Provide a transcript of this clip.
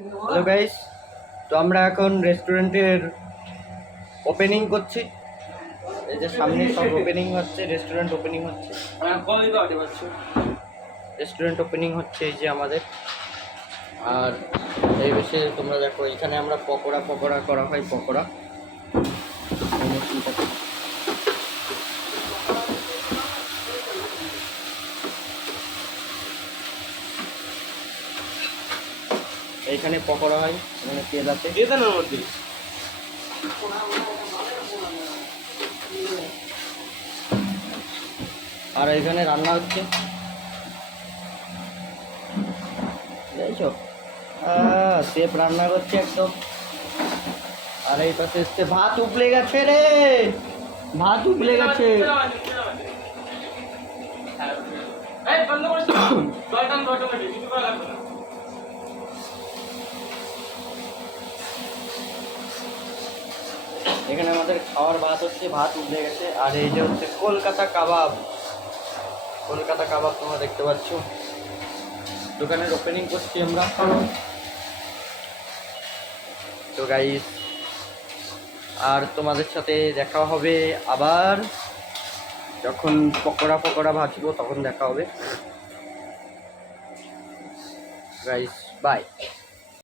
Hello guys, তো আমরা এখন রেস্টুরেন্টের ওপেনিং করছি। এই যে সামনে সব ওপেনিং হচ্ছে, রেস্টুরেন্ট ওপেনিং হচ্ছে। রেস্টুরেন্ট ওপেনিং হচ্ছে এই যে আমাদের। আর এই বিষয়ে তোমরা দেখো, এখানে আমরা পকোড়া করা হয়। পকোড়া এইখানে পকোড়া হয়, এখানে তেল আছে। আর এখানে রান্না হচ্ছে, দেখছো শেফ রান্না করছে একদম। আর এই পাশে এসছে, ভাত উবলে গেছে রে, ভাত উবলে গেছে। এখানে আমাদের খাওয়ার ভাত হচ্ছে, ভাত উবলে গেছে। আর এই যে হচ্ছে কলকাতা কাবাব। কলকাতা কাবাব তোমরা দেখতে পাচ্ছ। দোকানের ওপেনিং করছি আমরা। তো গাইস, আর তোমাদের সাথে দেখা হবে আবার যখন পকোড়া ভাজবো, তখন দেখা হবে গাইস। বাই।